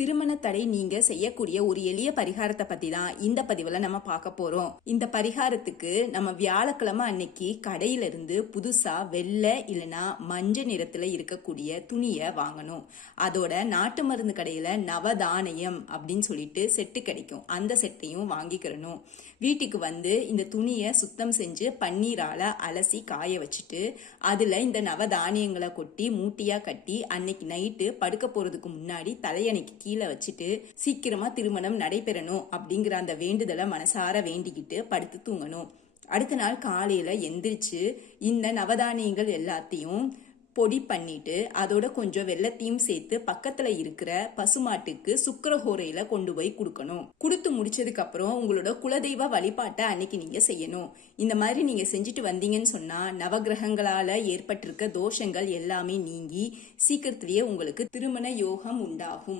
திருமண தடை நீங்க செய்யக்கூடிய ஒரு எளிய பரிகாரத்தை பத்தி தான் இந்த பதிவுல நம்ம பார்க்க போறோம். இந்த பரிகாரத்துக்கு நம்ம வியாழக்கிழமை அன்னைக்கு கடையில இருந்து புதுசா வெள்ளை இல்லனா மஞ்சள் நிறத்துல இருக்கக்கூடிய துணியை வாங்கணும். அதோட நாட்டு மருந்து கடையில நவதானியம் அப்படின்னு சொல்லிட்டு செட்டு கிடைக்கும். அந்த செட்டையும் வாங்கிக்கிறணும். வீட்டுக்கு வந்து இந்த துணியை சுத்தம் செஞ்சு பன்னீரால அலசி காய வச்சுட்டு அதுல இந்த நவதானியங்களை கொட்டி மூட்டியா கட்டி அன்னைக்கு நைட்டு படுக்க போறதுக்கு முன்னாடி தலையணைக்கு கீழே வச்சுட்டு சீக்கிரமா திருமணம் நடைபெறணும் அப்படிங்கிற அந்த வேண்டுதலை மனசார வேண்டிக்கிட்டு படுத்து தூங்கணும். அடுத்த நாள் காலையில எந்திரிச்சு இந்த நவதானியங்கள் எல்லாத்தையும் பொடி பண்ணிட்டு அதோட கொஞ்சம் வெள்ளத்தையும் சேர்த்து பக்கத்துல இருக்கிற பசுமாட்டுக்கு சுக்கரஹோரையில கொண்டு போய் கொடுக்கணும். கொடுத்து முடிச்சதுக்கு அப்புறம் உங்களோட குலதெய்வ வழிபாட்டை அன்னைக்கு நீங்க செய்யணும். இந்த மாதிரி நீங்க செஞ்சுட்டு வந்தீங்கன்னு சொன்னா நவகிரகங்களால ஏற்பட்டிருக்க தோஷங்கள் எல்லாமே நீங்கி சீக்கிரத்திலேயே உங்களுக்கு திருமண யோகம் உண்டாகும்.